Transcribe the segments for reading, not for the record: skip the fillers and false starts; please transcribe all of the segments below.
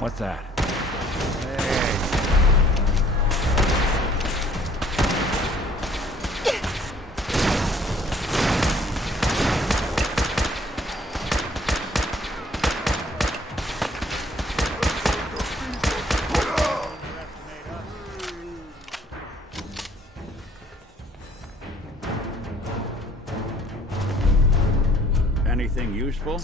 What's that? Anything useful?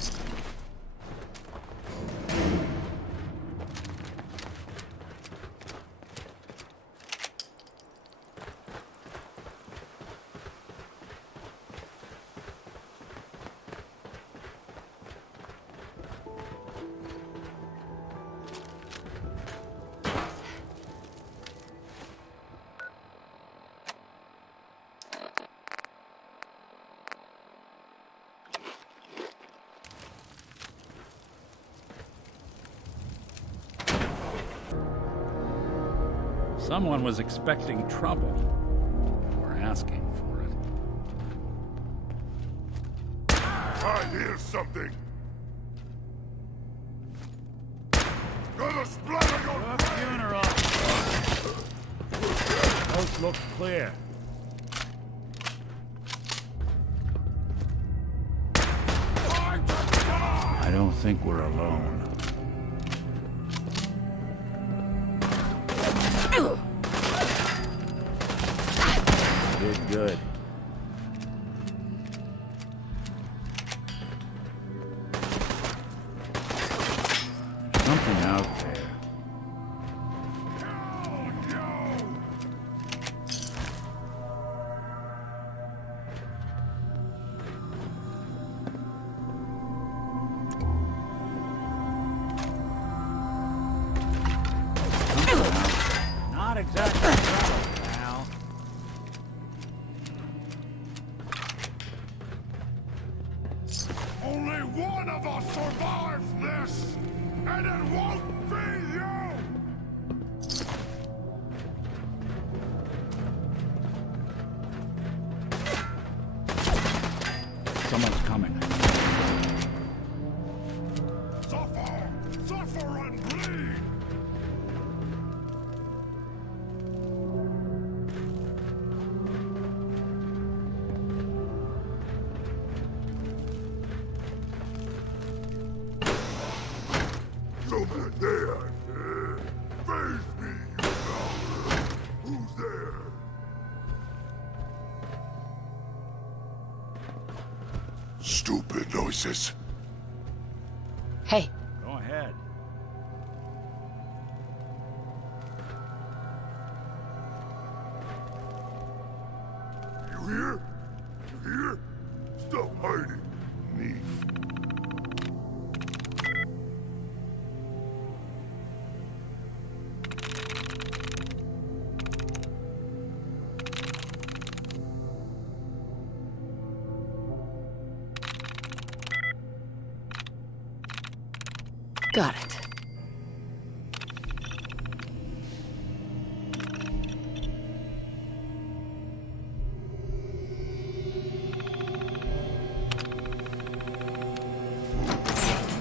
Someone was expecting trouble, or asking for it. I hear something. Gonna splatter your Funeral! Coast looks clear. I don't think we're alone. Did good. Something out there. Not exactly trouble, pal. Only one of us survives this, and it won't be you! Someone's coming. Suffer! Suffer and bleed! Someone there! Face me, you coward! Who's there? Stupid noises. Hey, Go ahead. You hear? You hear? Stop hiding, Neef. got it.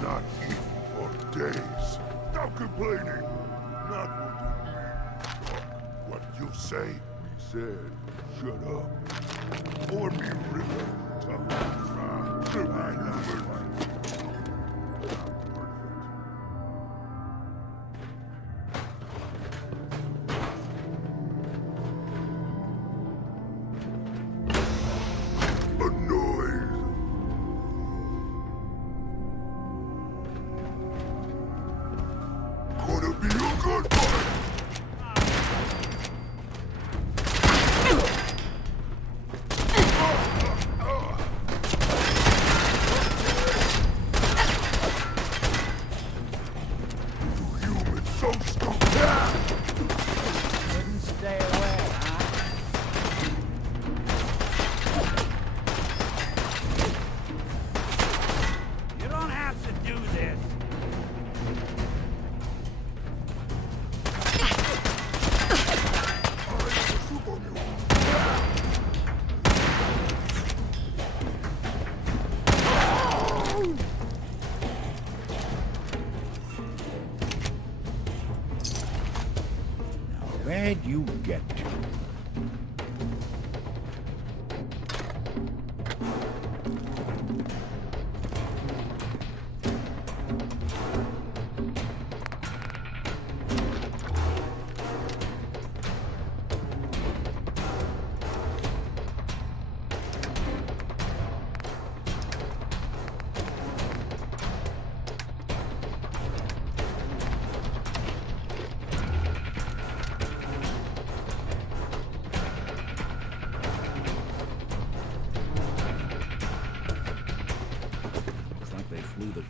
Not eaten for days. Stop complaining. Not what you mean. What you say, me said. Shut up. Or me rip your tongue. I know. Gonna be a good one!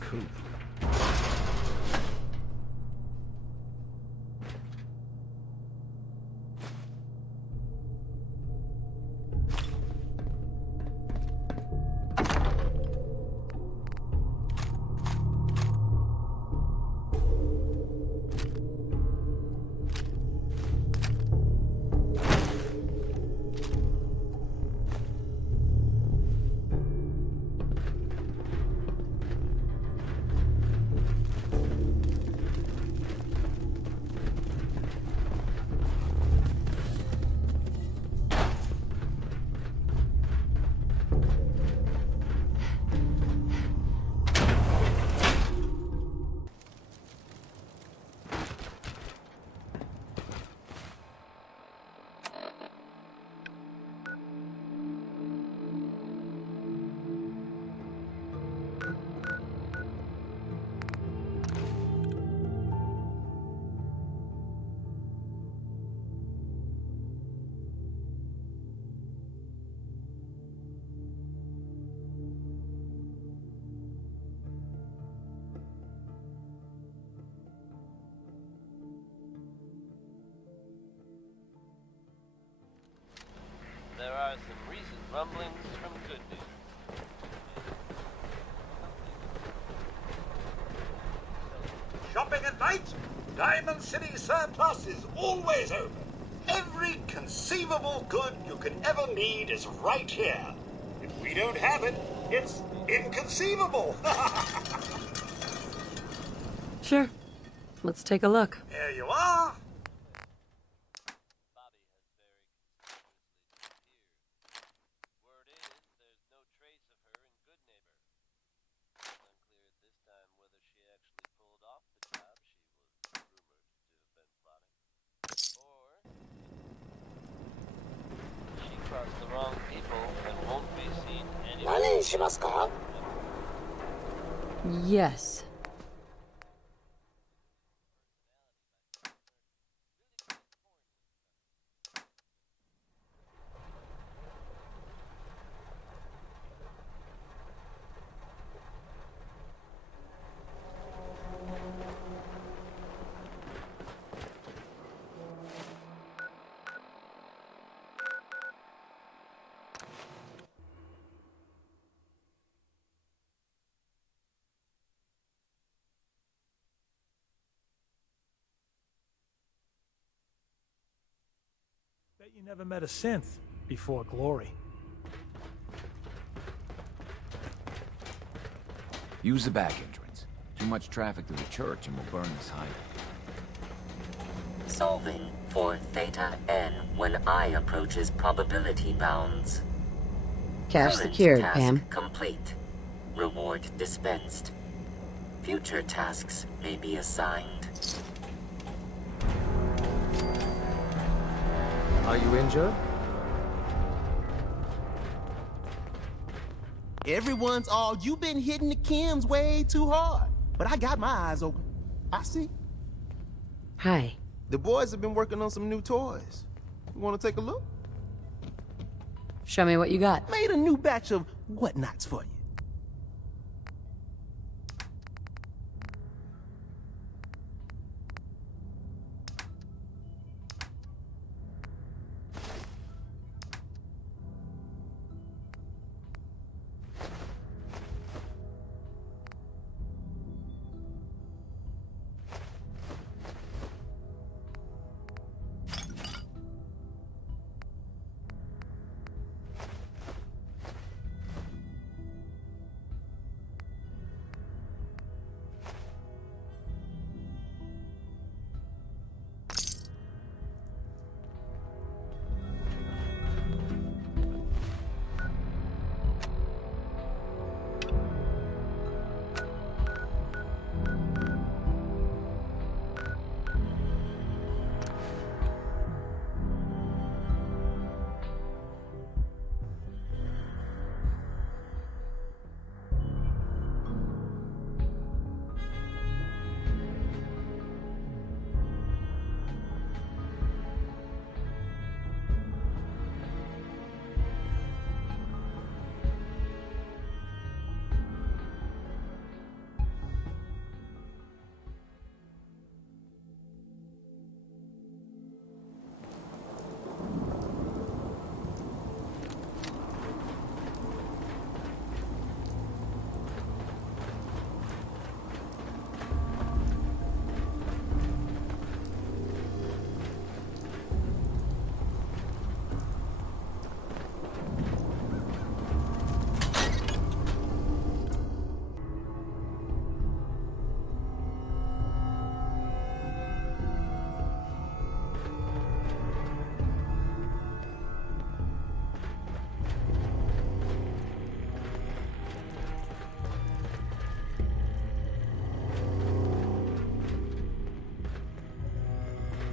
coop. There are some recent rumblings from good news. Shopping at night? Diamond City Surplus is always open. Every conceivable good you could ever need is right here. If we don't have it, it's inconceivable. Sure. Let's take a look. Here you are. Bobby has very conspicuously disappeared. Word is there's no trace of her in Good Neighbor. It's unclear at this time whether she actually pulled off the job she was rumored to have been plotting, or she crossed the wrong people and won't be seen anymore. 何しますか? Yes. Bet you never met a synth before glory. Use the back entrance. Too much traffic through the church and we'll burn this highway. Solving for theta n when I approaches probability bounds. Cache Current secured, task Pam. complete. Reward dispensed. Future tasks may be assigned. Are you injured? Everyone's all, you've been hitting the chems way too hard. But I got my eyes open. I see. Hi. The boys have been working on some new toys. You want to take a look? Show me what you got. Made a new batch of whatnots for you.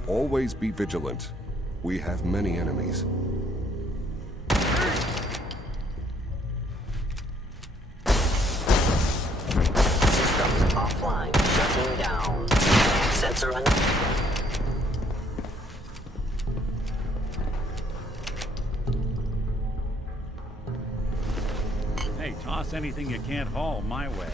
Always be vigilant. We have many enemies. Systems offline. Shutting down. Sensor un... Hey, toss anything you can't haul my way.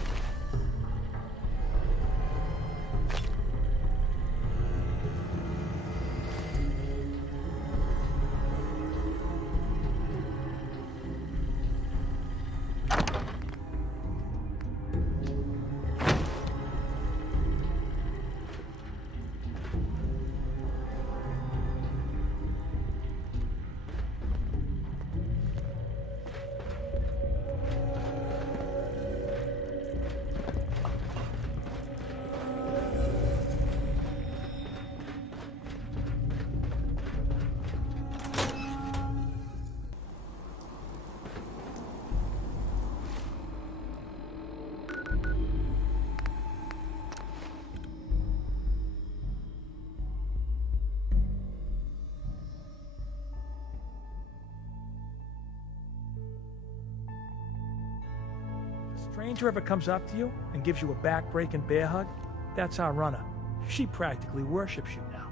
Stranger ever comes up to you and gives you a back-breaking bear hug, that's our runner. She practically worships you now.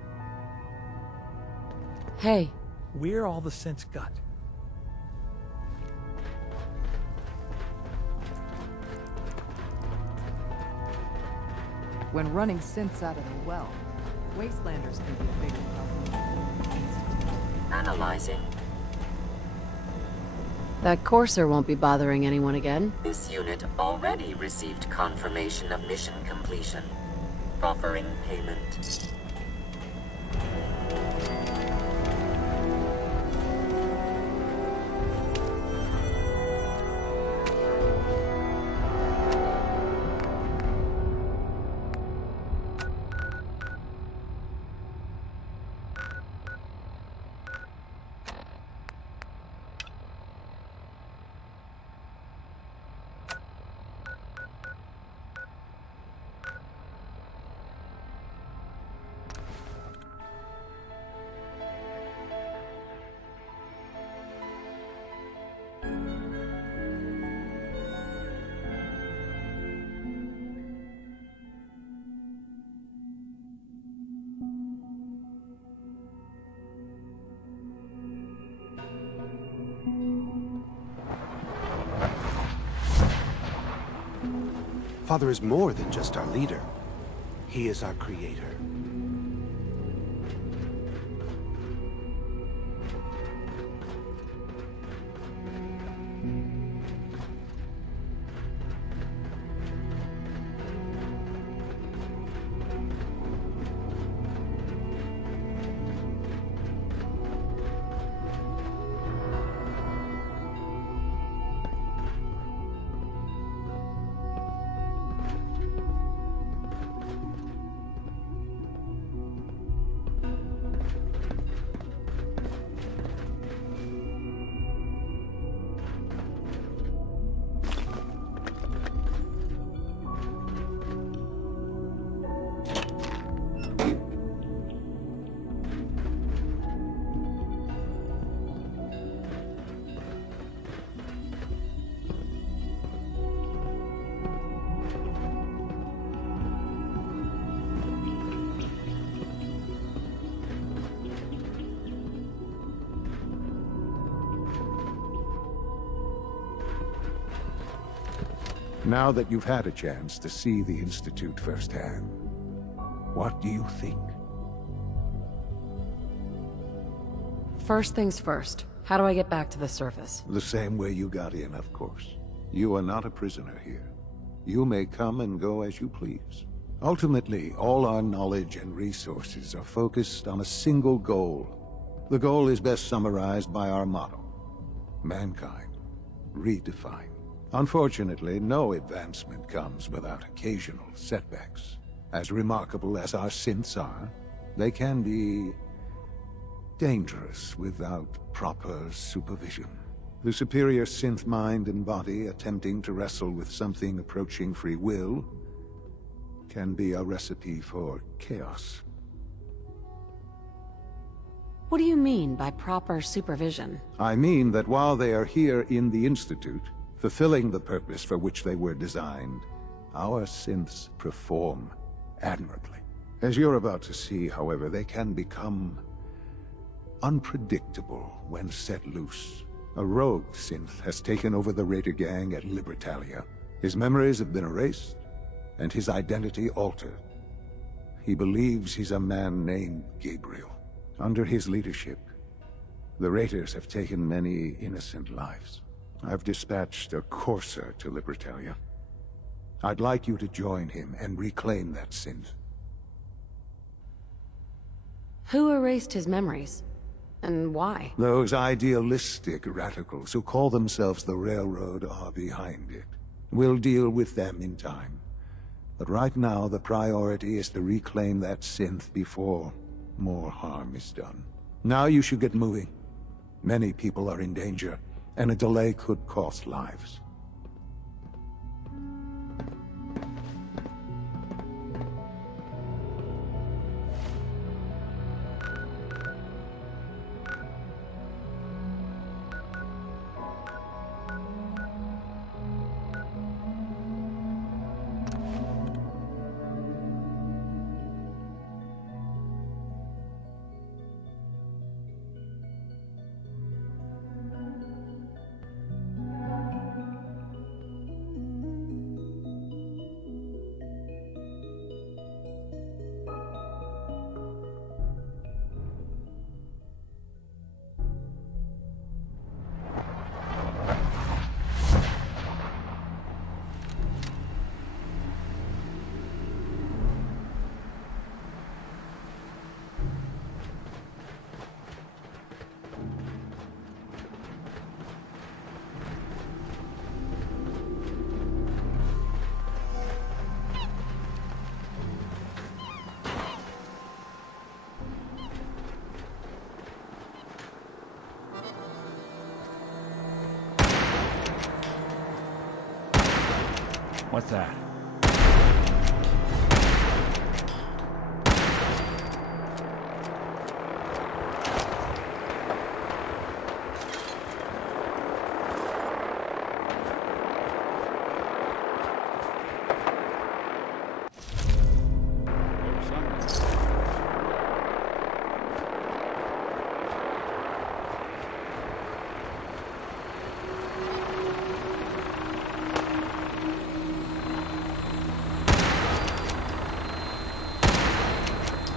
Hey. We're all the synth's gut. When running synths out of the well, Wastelanders can be a bigger problem. Analyzing. That courser won't be bothering anyone again. This unit already received confirmation of mission completion. Offering payment. Father is more than just our leader. He is our creator. Now that you've had a chance to see the Institute firsthand, what do you think? First things first. How do I get back to the surface? The same way you got in, of course. You are not a prisoner here. You may come and go as you please. Ultimately, all our knowledge and resources are focused on a single goal. The goal is best summarized by our motto: mankind, redefined. Unfortunately, no advancement comes without occasional setbacks. As remarkable as our synths are, they can be dangerous without proper supervision. The superior synth mind and body attempting to wrestle with something approaching free will can be a recipe for chaos. What do you mean by proper supervision? I mean that while they are here in the Institute, fulfilling the purpose for which they were designed, our synths perform admirably. As you're about to see, however, they can become unpredictable when set loose. A rogue synth has taken over the Raider gang at Libertalia. His memories have been erased, and his identity altered. He believes he's a man named Gabriel. Under his leadership, the Raiders have taken many innocent lives. I've dispatched a courser to Libertalia. I'd like you to join him and reclaim that synth. Who erased his memories? And why? Those idealistic radicals who call themselves the Railroad are behind it. We'll deal with them in time. But right now, the priority is to reclaim that synth before more harm is done. Now you should get moving. Many people are in danger, and a delay could cost lives. What's that?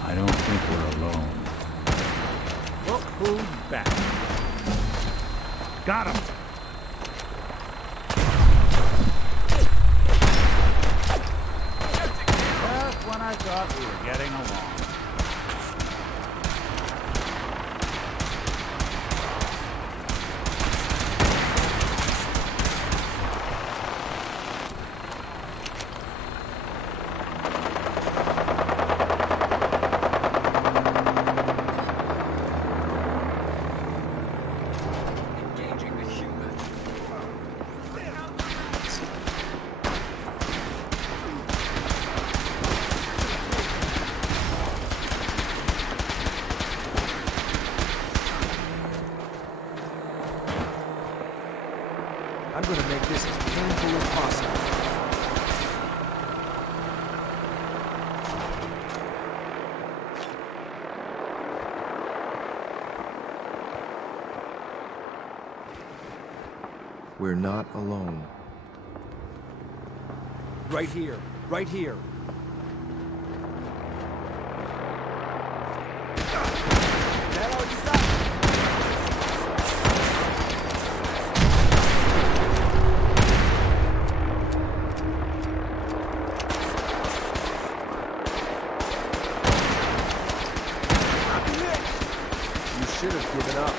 I don't think we're alone. Look who's back. Got him. Just when I thought we were getting along. I'm gonna make this as painful as possible. We're not alone. Right here. Right here. Should have given up.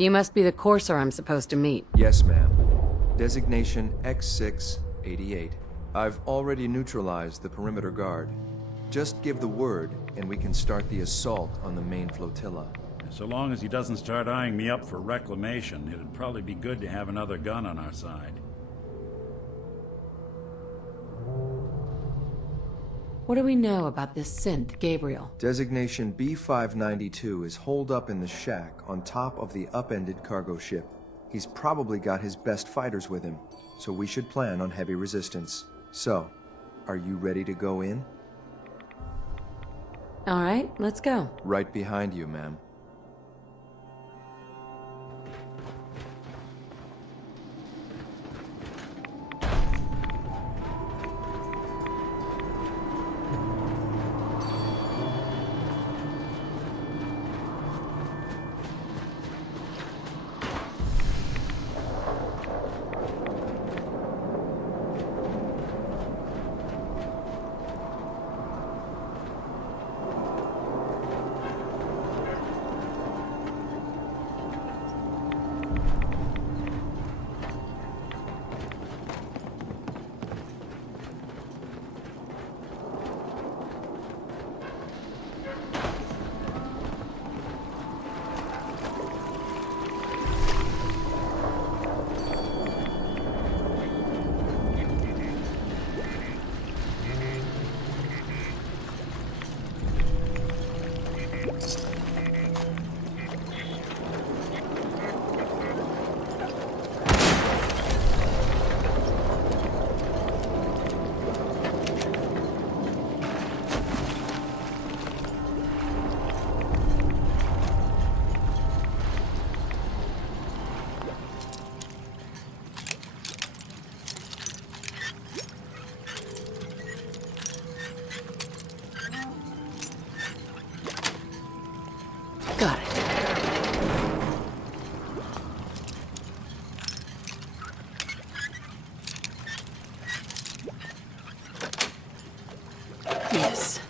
You must be the courser I'm supposed to meet. Yes, ma'am. Designation X688. I've already neutralized the perimeter guard. Just give the word, and we can start the assault on the main flotilla. So long as he doesn't start eyeing me up for reclamation, it'd probably be good to have another gun on our side. What do we know about this synth, Gabriel? Designation B592 is holed up in the shack on top of the upended cargo ship. He's probably got his best fighters with him, so we should plan on heavy resistance. So, are you ready to go in? All right, let's go. Right behind you, ma'am. Got it. Yes.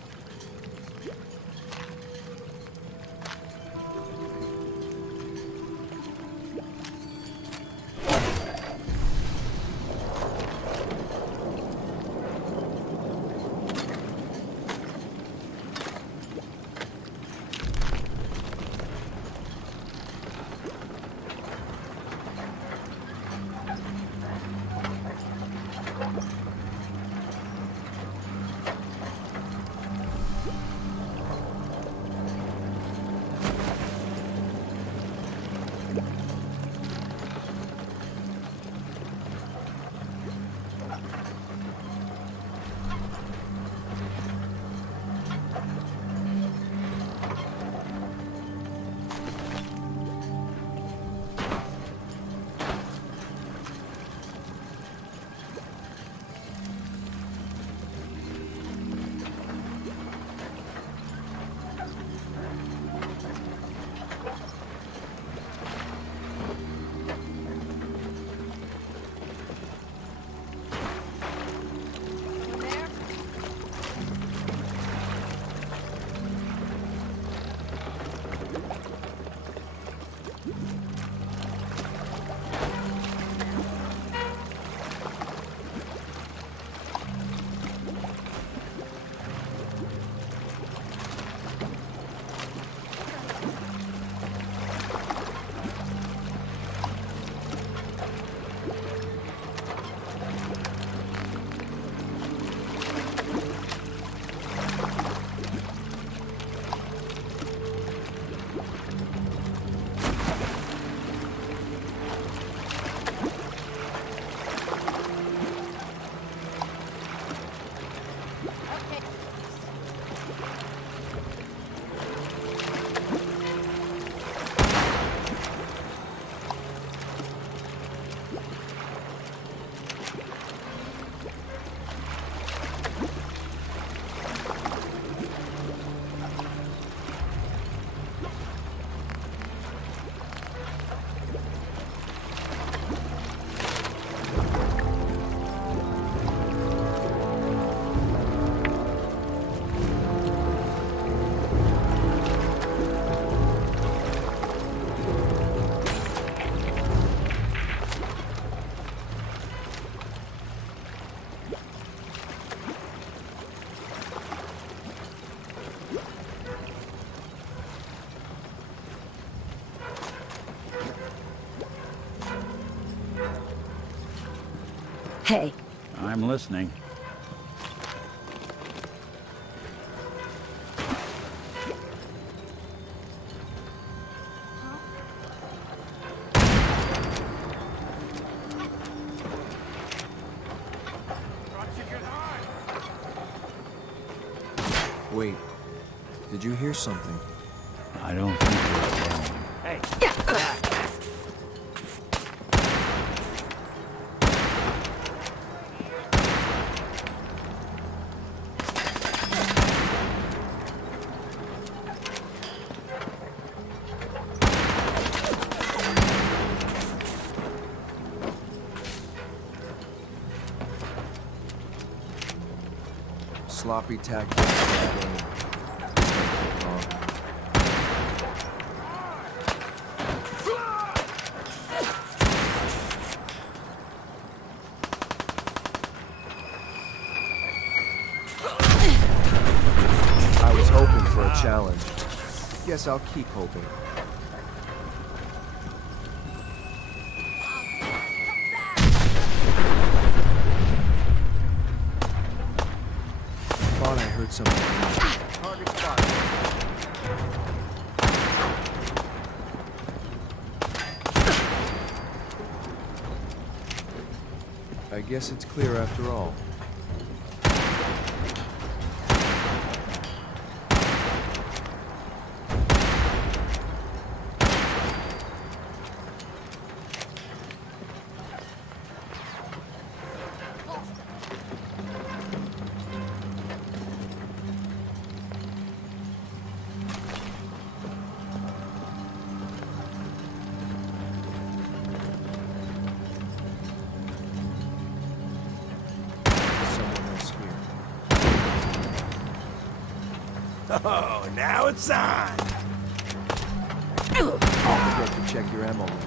Hey. I'm listening. Wait. Did you hear something? I don't think you're alone. Hey. Sloppy tactics. I was hoping for a challenge. Guess I'll keep hoping. Thought I heard something. Target spotted. I guess it's clear after all. Oh, now it's on! Don't forget to check your ammo levels.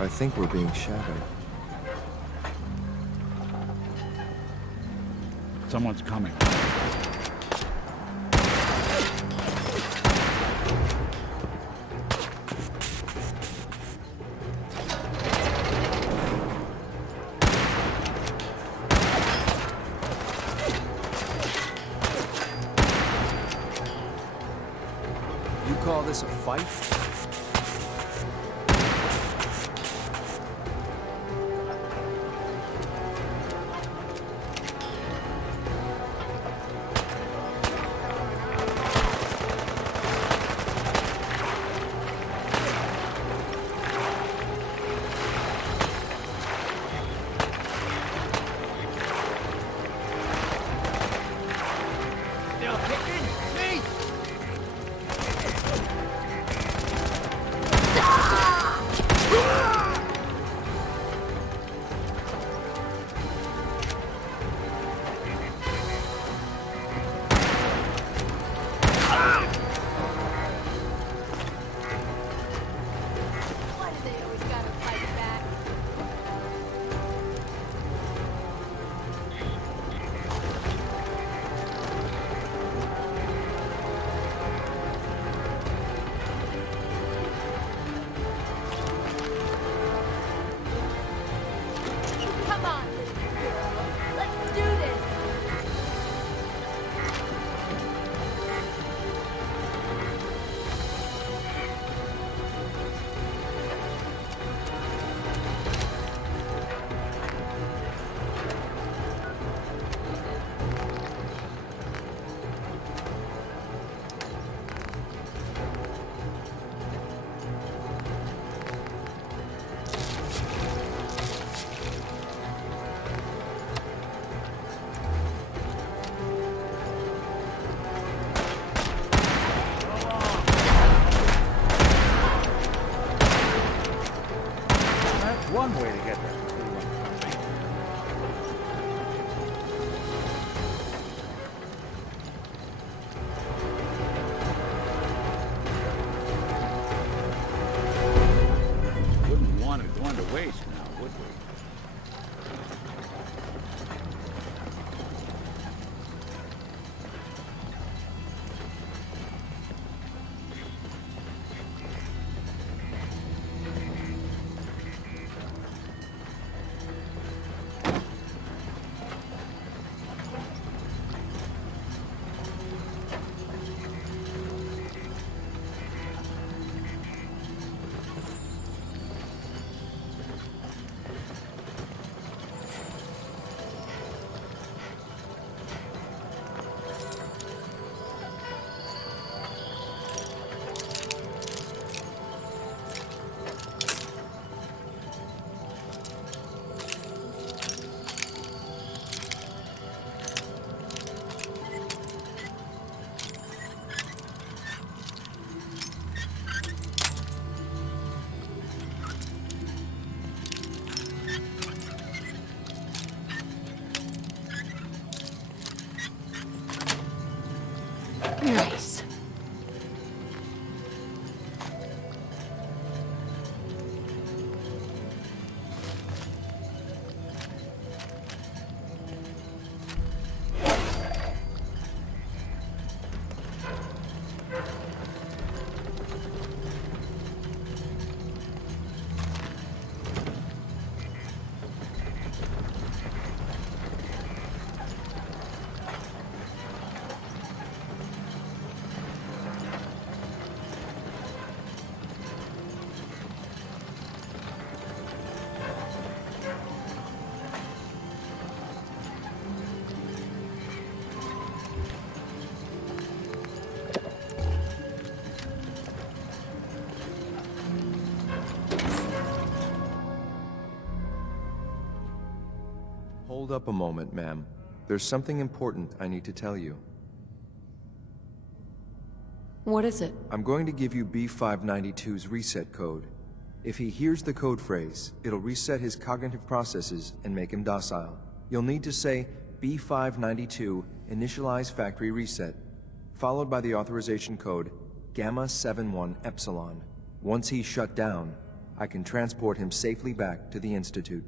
I think we're being shadowed. Someone's coming. You call this a fight? one way to get that clue on something. Wouldn't want it going to waste now, would we? Nice. Hold up a moment, ma'am. There's something important I need to tell you. What is it? I'm going to give you B592's reset code. If he hears the code phrase, it'll reset his cognitive processes and make him docile. You'll need to say B592 initialize factory reset, followed by the authorization code Gamma 71 Epsilon. Once he's shut down, I can transport him safely back to the Institute.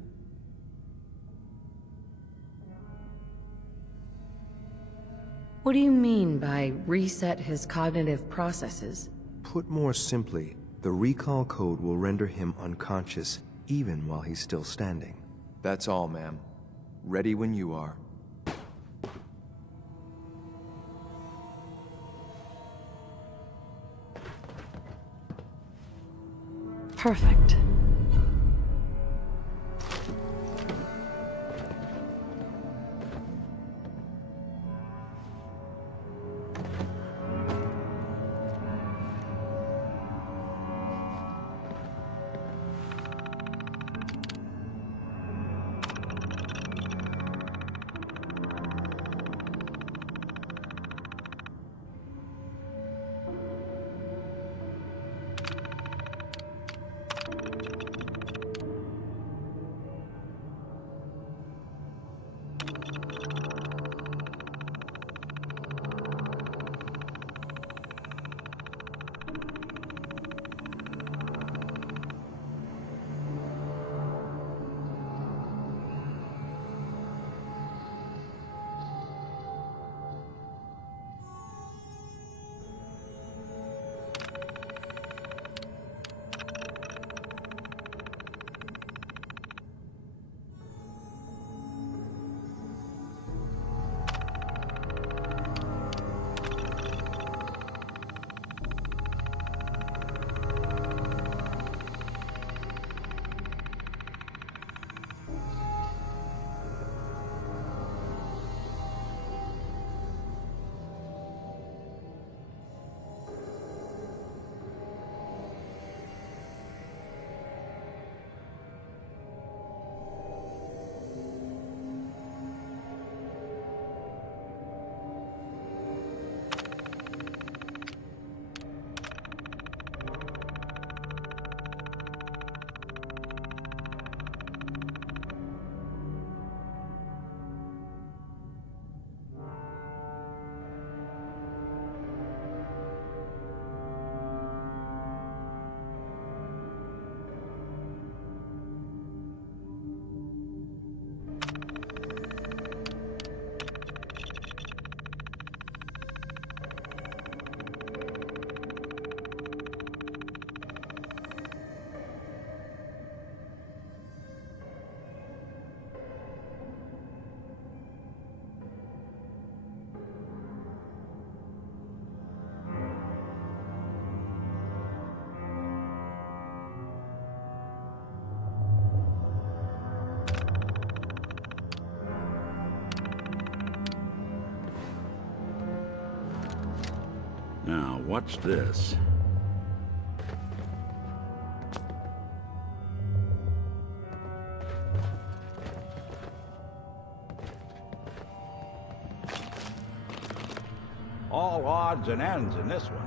What do you mean by reset his cognitive processes? Put more simply, the recall code will render him unconscious even while he's still standing. That's all, ma'am. Ready when you are. Perfect. Now, what's this? All odds and ends in this one.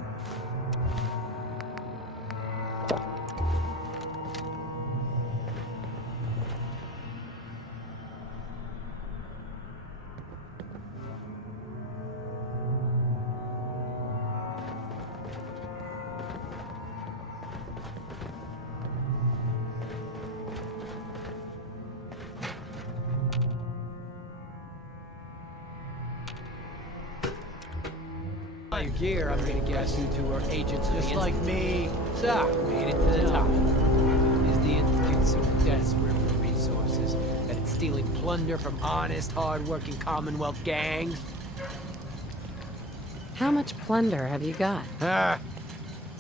Gear, I'm gonna guess you two are agents just like me. So, made it to the top. Is the Institute so desperate for resources that it's stealing plunder from honest, hard-working Commonwealth gangs? How much plunder have you got? Ah,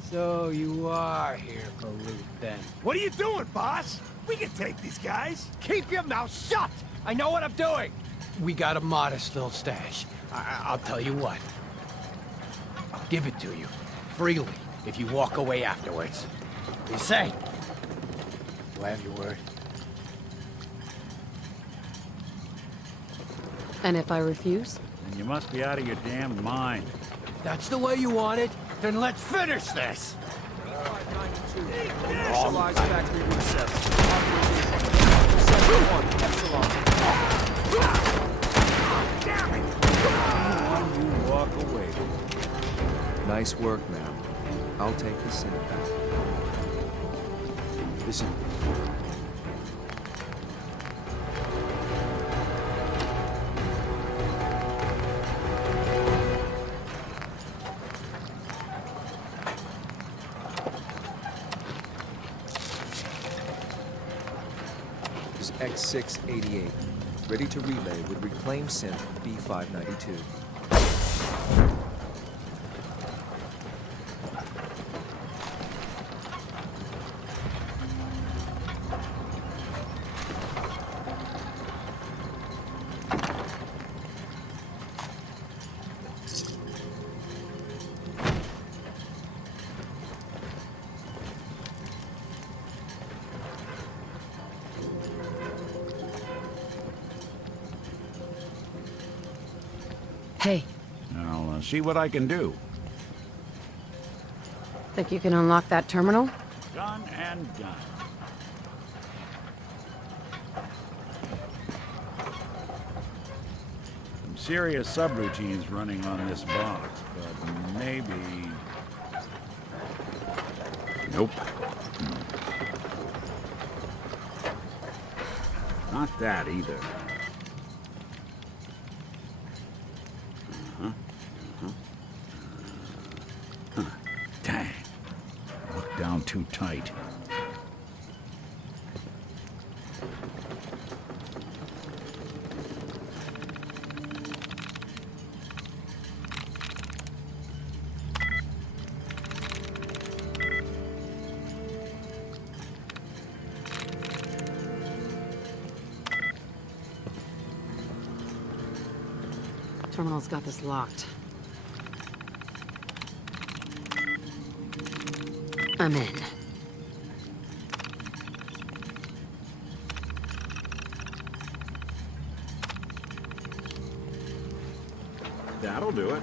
so you are here for loot, then. What are you doing, boss? We can take these guys. Keep your mouth shut! I know what I'm doing! We got a modest little stash. I'll tell you what. I'll give it to you, freely, if you walk away afterwards. What do you say? Do I have your word? And if I refuse? Then you must be out of your damn mind. That's the way you want it? Then let's finish this! Initialize factory reset. Damn it! You walk away. Nice work, man. I'll take the synth back. Listen. This is X688. Ready to relay with reclaim synth B592. Hey, I'll see what I can do. think you can unlock that terminal? Done and done. Some serious subroutines running on this box, but maybe... Nope. Not that either. Dang. Looked down too tight. Terminal's got this locked. I'm in. That'll do it.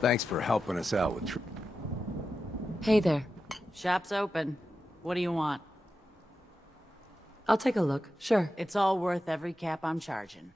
Thanks for helping us out with... Hey there. Shop's open. What do you want? I'll take a look, sure. It's all worth every cap I'm charging.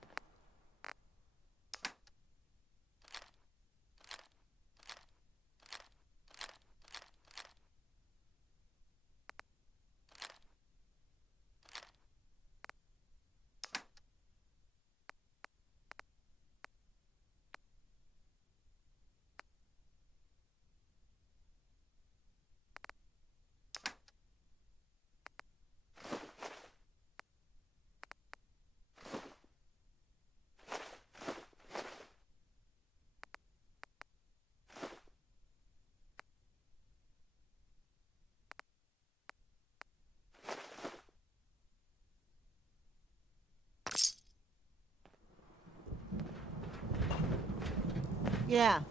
Yeah.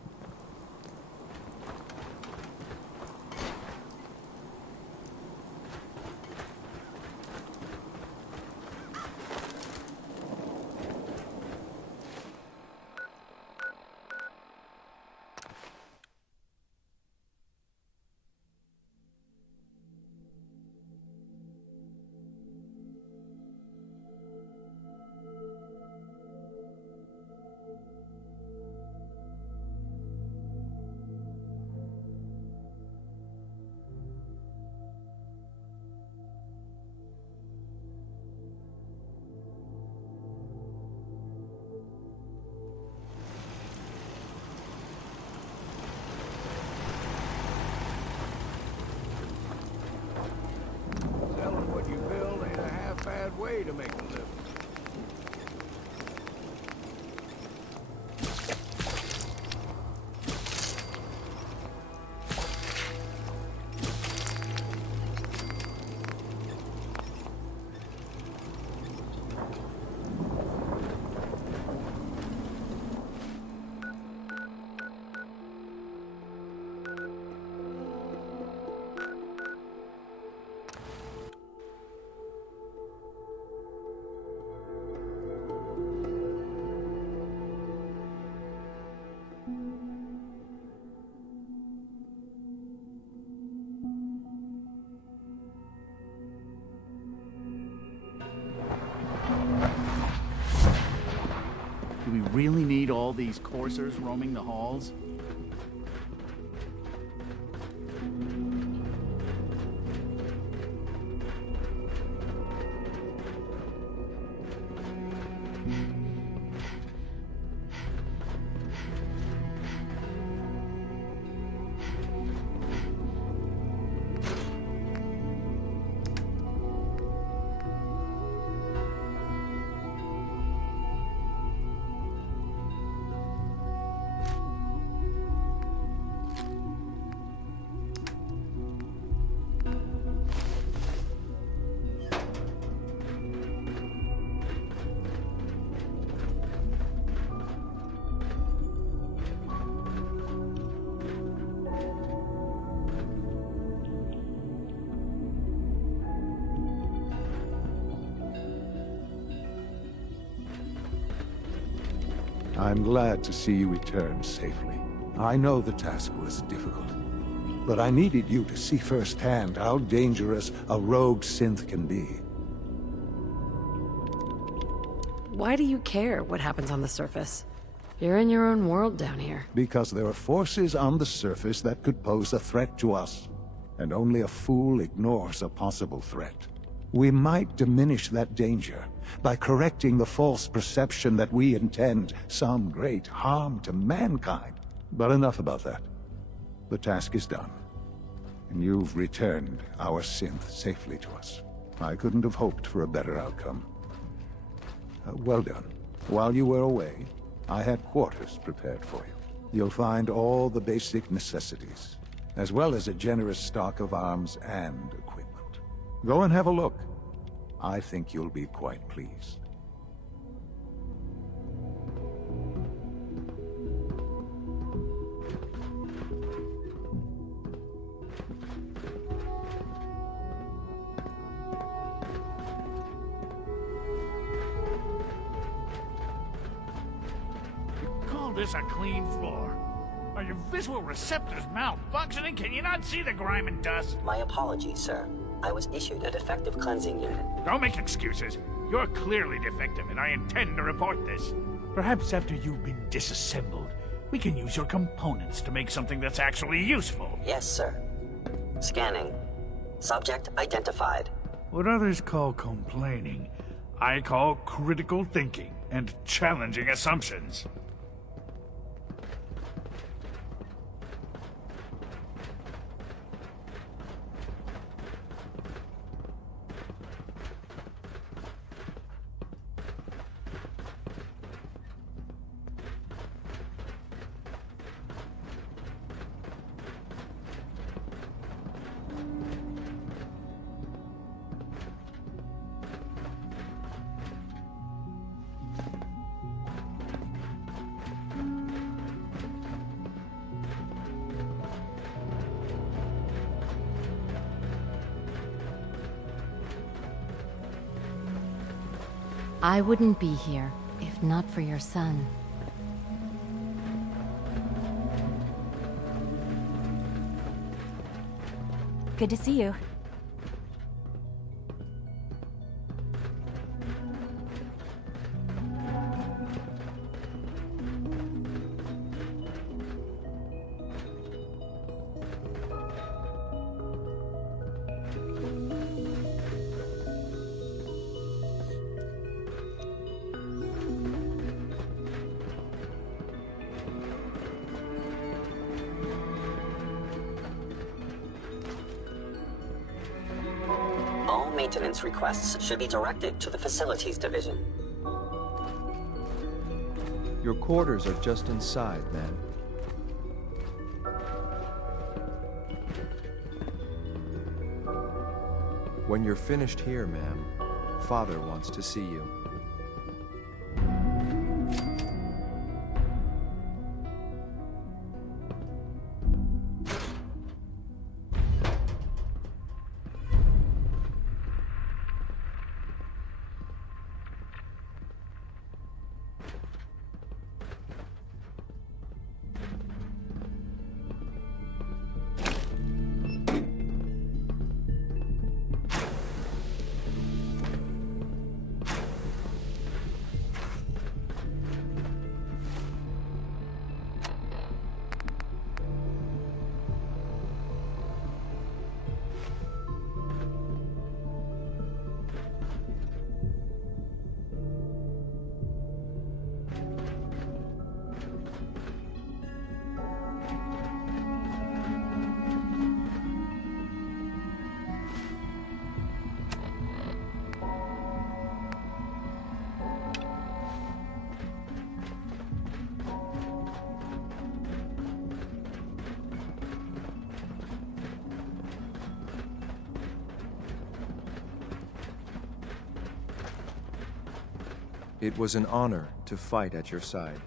Selling what you build ain't a half-bad way to make a living. Do we really need all these coursers roaming the halls? I'm glad to see you return safely. I know the task was difficult, but I needed you to see firsthand how dangerous a rogue synth can be. Why do you care what happens on the surface? You're in your own world down here. Because there are forces on the surface that could pose a threat to us, and only a fool ignores a possible threat. We might diminish that danger by correcting the false perception that we intend some great harm to mankind. But enough about that. The task is done, and you've returned our synth safely to us. I couldn't have hoped for a better outcome. Well done. While you were away, I had quarters prepared for you. You'll find all the basic necessities, as well as a generous stock of arms and equipment. Go and have a look. I think you'll be quite pleased. Call this a clean floor? Are your visual receptors malfunctioning? Can you not see the grime and dust? My apologies, sir. I was issued a defective cleansing unit. Don't make excuses. You're clearly defective, and I intend to report this. Perhaps after you've been disassembled, we can use your components to make something that's actually useful. Yes, sir. Scanning. Subject identified. What others call complaining, I call critical thinking and challenging assumptions. I wouldn't be here if not for your son. Good to see you. All maintenance requests should be directed to the Facilities Division. Your quarters are just inside, man. When you're finished here, ma'am, Father wants to see you. It was an honor to fight at your side.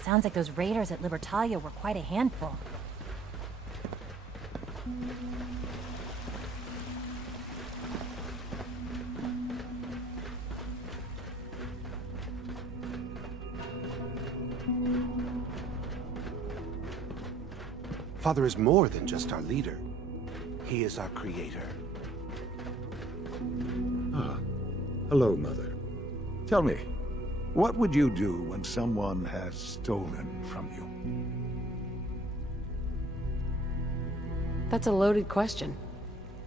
Sounds like those raiders at Libertalia were quite a handful. Father is more than just our leader. He is our creator. Ah, hello, Mother. Tell me, what would you do when someone has stolen from you? That's a loaded question.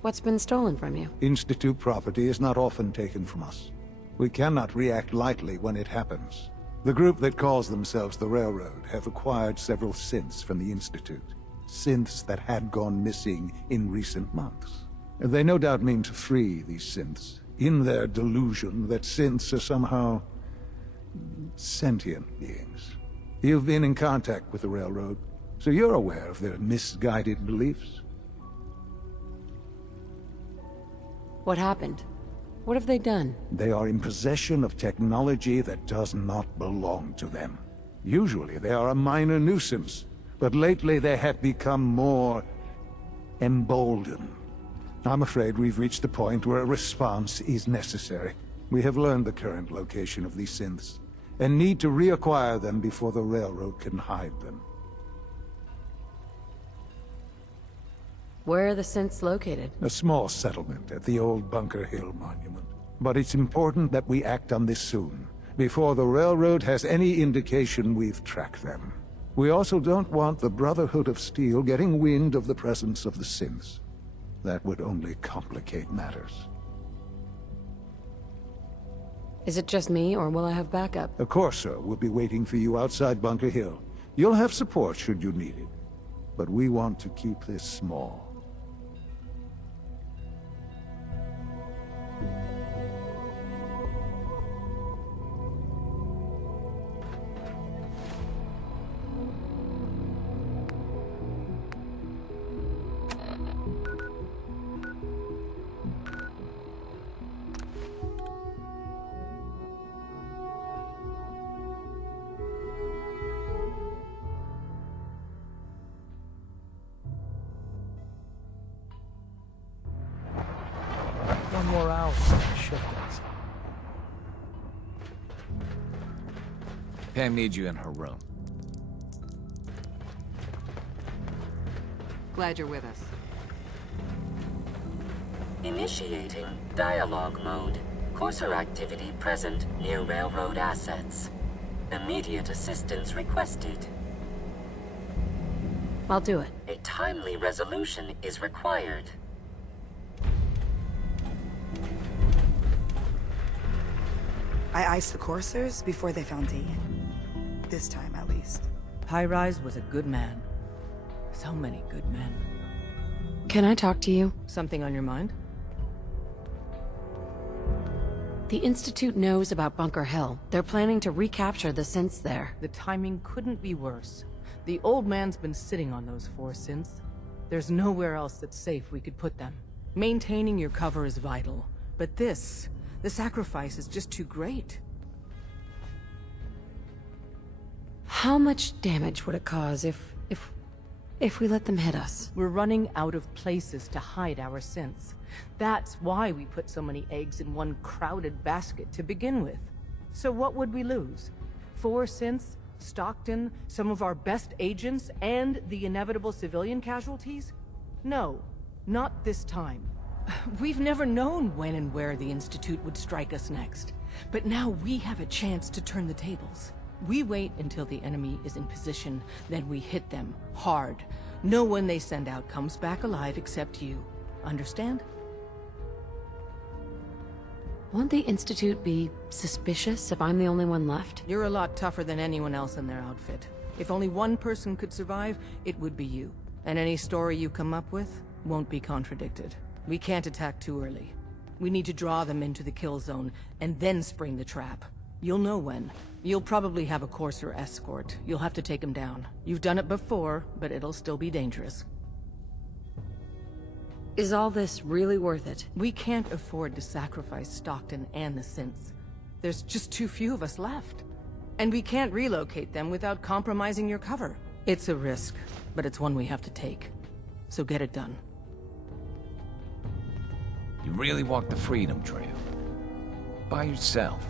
What's been stolen from you? Institute property is not often taken from us. We cannot react lightly when it happens. The group that calls themselves the Railroad have acquired several synths from the Institute. Synths that had gone missing in recent months. They no doubt mean to free these synths, in their delusion that synths are somehow sentient beings. You've been in contact with the Railroad, so you're aware of their misguided beliefs. What happened? What have they done? They are in possession of technology that does not belong to them. Usually they are a minor nuisance, but lately they have become more emboldened. I'm afraid we've reached the point where a response is necessary. We have learned the current location of these synths, and need to reacquire them before the Railroad can hide them. Where are the synths located? A small settlement at the old Bunker Hill Monument. But it's important that we act on this soon, before the Railroad has any indication we've tracked them. We also don't want the Brotherhood of Steel getting wind of the presence of the synths. That would only complicate matters. Is it just me, or will I have backup? A Corsair will be waiting for you outside Bunker Hill. You'll have support should you need it. But we want to keep this small. 1 more hour before the shift ends. Pam needs you in her room. Glad you're with us. Initiating dialogue mode. Courser activity present near railroad assets. Immediate assistance requested. I'll do it. A timely resolution is required. I iced the coursers before they found D. This time, at least. High-Rise was a good man. So many good men. Can I talk to you? Something on your mind? The Institute knows about Bunker Hill. They're planning to recapture the synths there. The timing couldn't be worse. The old man's been sitting on those 4 synths. There's nowhere else that's safe we could put them. Maintaining your cover is vital. But the sacrifice is just too great. How much damage would it cause if we let them hit us? We're running out of places to hide our synths. That's why we put so many eggs in one crowded basket to begin with. So what would we lose? 4 synths, Stockton, some of our best agents, and the inevitable civilian casualties? No, not this time. We've never known when and where the Institute would strike us next. But now we have a chance to turn the tables. We wait until the enemy is in position, then we hit them hard. No one they send out comes back alive except you. Understand? Won't the Institute be suspicious if I'm the only one left? You're a lot tougher than anyone else in their outfit. If only one person could survive, it would be you. And any story you come up with won't be contradicted. We can't attack too early. We need to draw them into the kill zone, and then spring the trap. You'll know when. You'll probably have a Courser escort. You'll have to take them down. You've done it before, but it'll still be dangerous. Is all this really worth it? We can't afford to sacrifice Stockton and the synths. There's just too few of us left. And we can't relocate them without compromising your cover. It's a risk, but it's one we have to take. So get it done. You really walked the Freedom Trail. By yourself.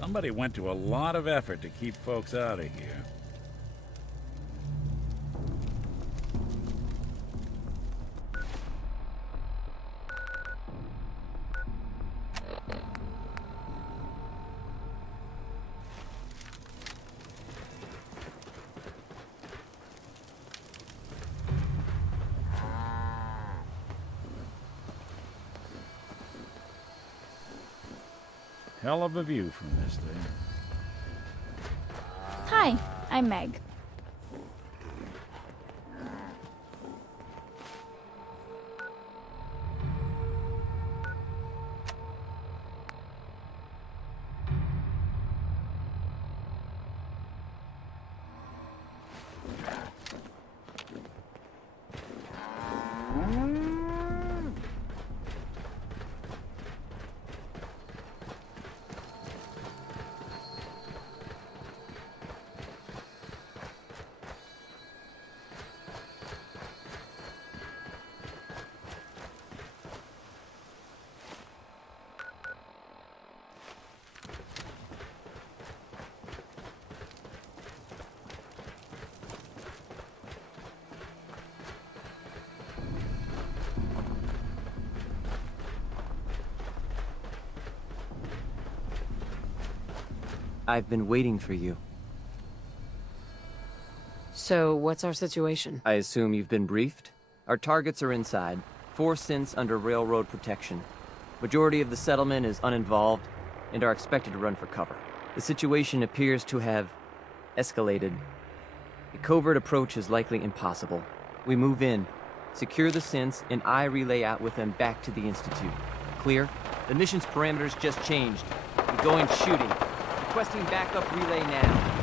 Somebody went to a lot of effort to keep folks out of here. Hell of a view from this thing. Hi, I'm Meg. I've been waiting for you. So, what's our situation? I assume you've been briefed? Our targets are inside, 4 synths under railroad protection. Majority of the settlement is uninvolved and are expected to run for cover. The situation appears to have escalated. A covert approach is likely impossible. We move in, secure the synths, and I relay out with them back to the Institute. Clear? The mission's parameters just changed. We're going shooting. Requesting backup relay now.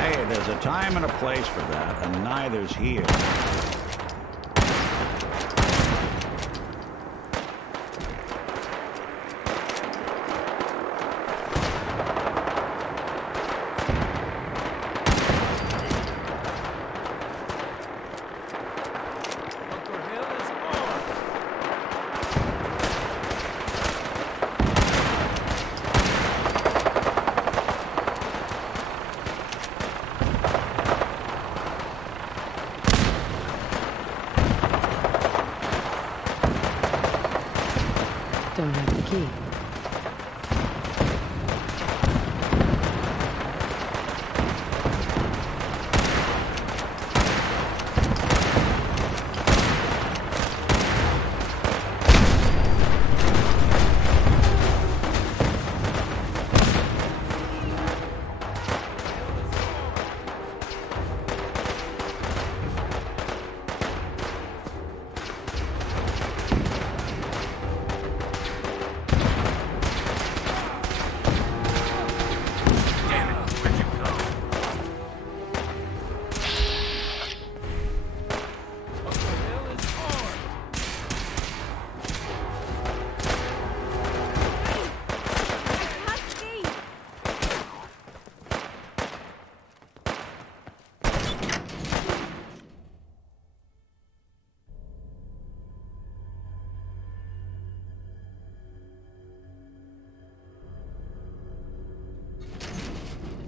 Hey, there's a time and a place for that, and neither's here. Don't have the key.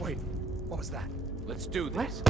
Wait, what was that? Let's do this.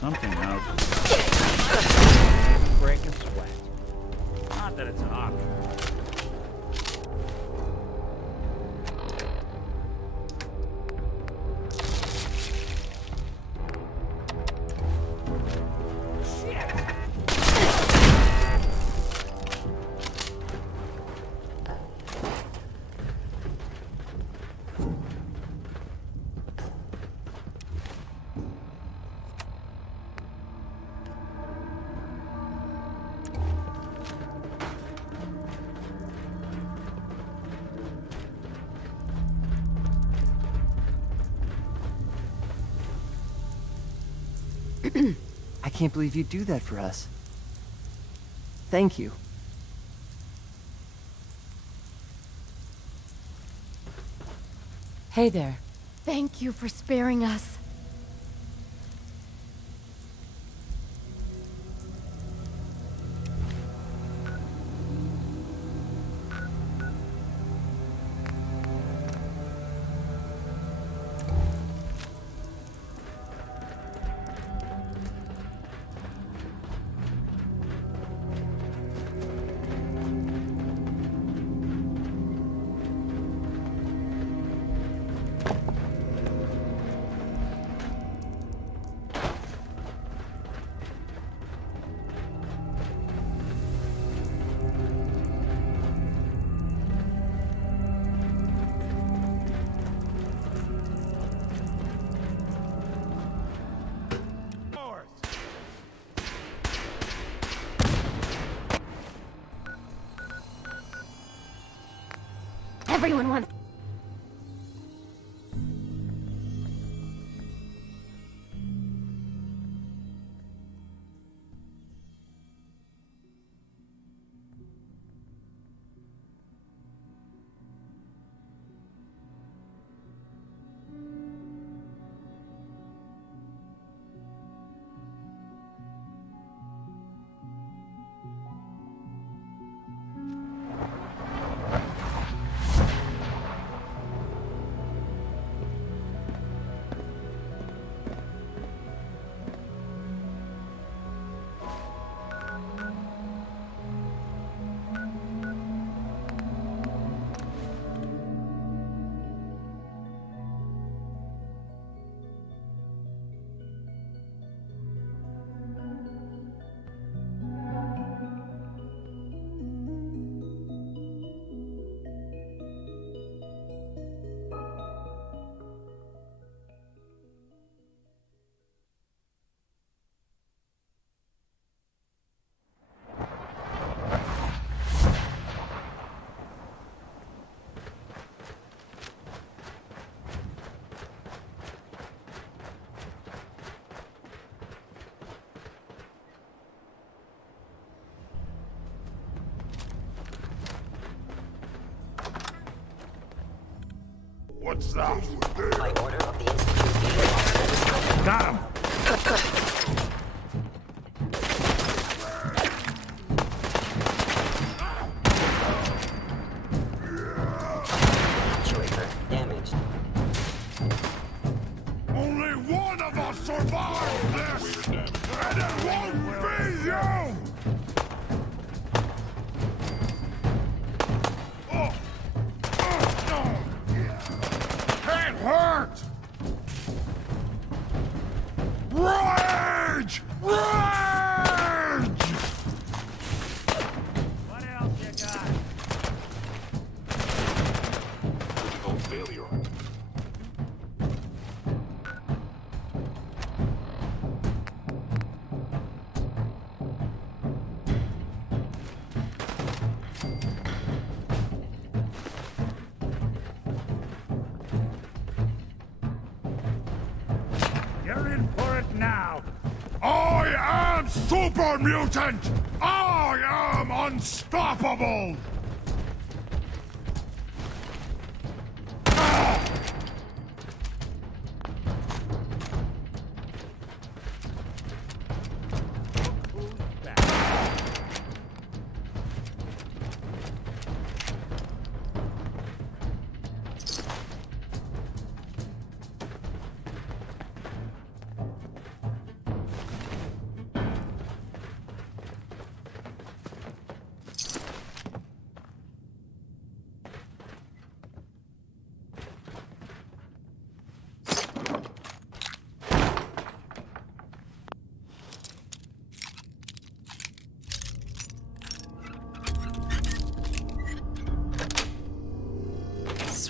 Something else. Break a sweat. Not that it's an option. I can't believe you'd do that for us. Thank you. Hey there. Thank you for sparing us. Everyone wants... What's that? By order of the Institute. Got him! Actuator damaged. Only one of us survived this! And it won't be you! It hurt! Rage! Rage! What else you got? Critical failure. You're in for it now. I am super mutant! I am unstoppable!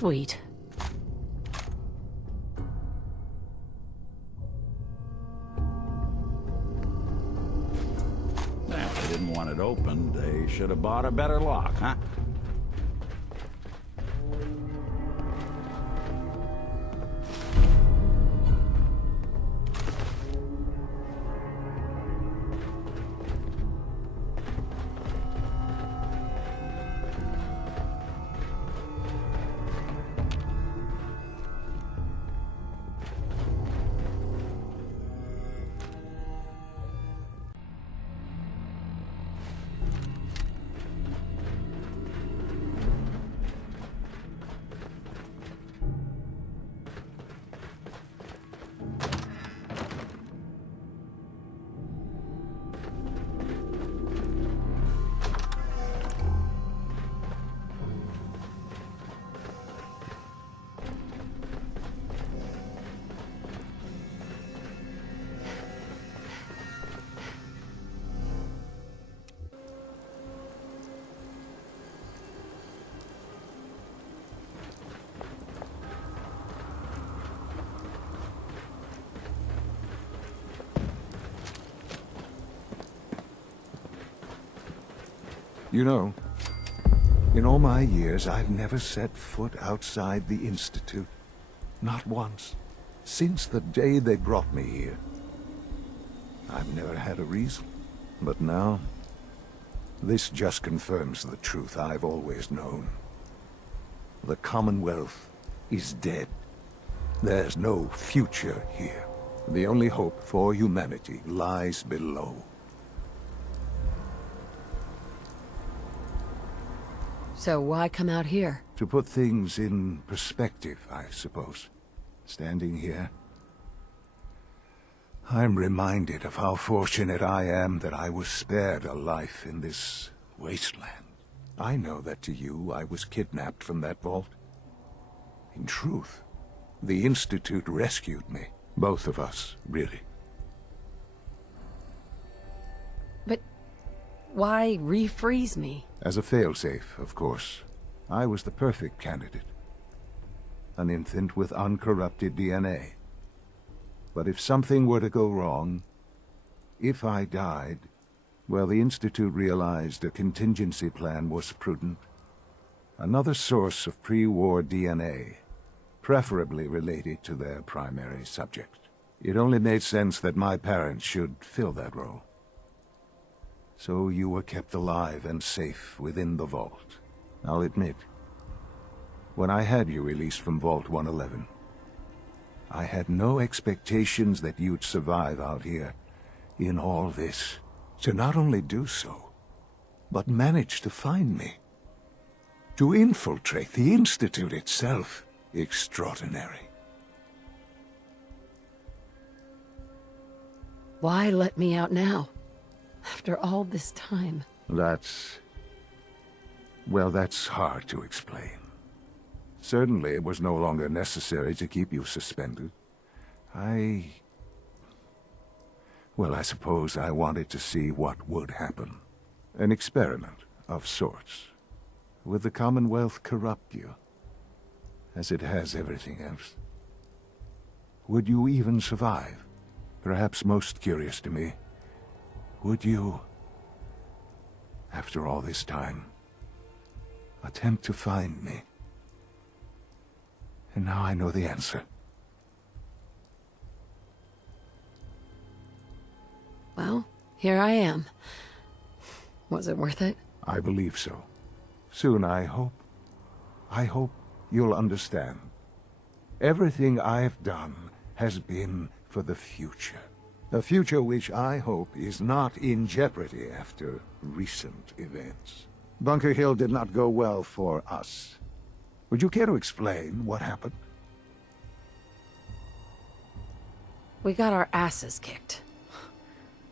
Sweet. If they didn't want it opened, they should have bought a better lock, huh? You know, in all my years, I've never set foot outside the Institute. Not once. Since the day they brought me here. I've never had a reason. But now, this just confirms the truth I've always known. The Commonwealth is dead. There's no future here. The only hope for humanity lies below. So why come out here? To put things in perspective, I suppose. Standing here, I'm reminded of how fortunate I am that I was spared a life in this wasteland. I know that to you, I was kidnapped from that vault. In truth, the Institute rescued me. Both of us, really. But why refreeze me? As a failsafe, of course. I was the perfect candidate. An infant with uncorrupted DNA. But if something were to go wrong, if I died, well, the Institute realized a contingency plan was prudent. Another source of pre-war DNA, preferably related to their primary subject. It only made sense that my parents should fill that role. So you were kept alive and safe within the vault. I'll admit, when I had you released from Vault 111, I had no expectations that you'd survive out here in all this. To not only do so, but manage to find me. To infiltrate the Institute itself. Extraordinary. Why let me out now? After all this time. Well, that's hard to explain. Certainly it was no longer necessary to keep you suspended. Well, I suppose I wanted to see what would happen. An experiment of sorts. Would the Commonwealth corrupt you? As it has everything else? Would you even survive? Perhaps most curious to me, would you, after all this time, attempt to find me? And now I know the answer. Well, here I am. Was it worth it? I believe so. Soon, I hope. I hope you'll understand. Everything I've done has been for the future. A future which I hope is not in jeopardy after recent events. Bunker Hill did not go well for us. Would you care to explain what happened? We got our asses kicked.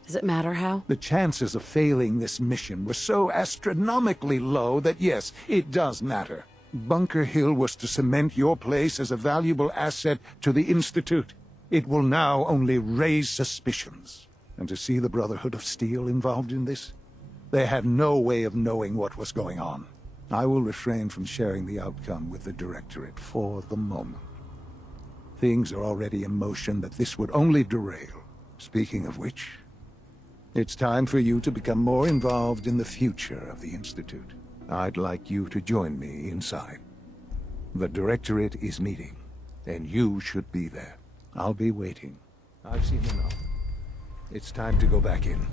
Does it matter how? The chances of failing this mission were so astronomically low that yes, it does matter. Bunker Hill was to cement your place as a valuable asset to the Institute. It will now only raise suspicions. And to see the Brotherhood of Steel involved in this? They had no way of knowing what was going on. I will refrain from sharing the outcome with the Directorate for the moment. Things are already in motion that this would only derail. Speaking of which, it's time for you to become more involved in the future of the Institute. I'd like you to join me inside. The Directorate is meeting, and you should be there. I'll be waiting. I've seen enough. It's time to go back in.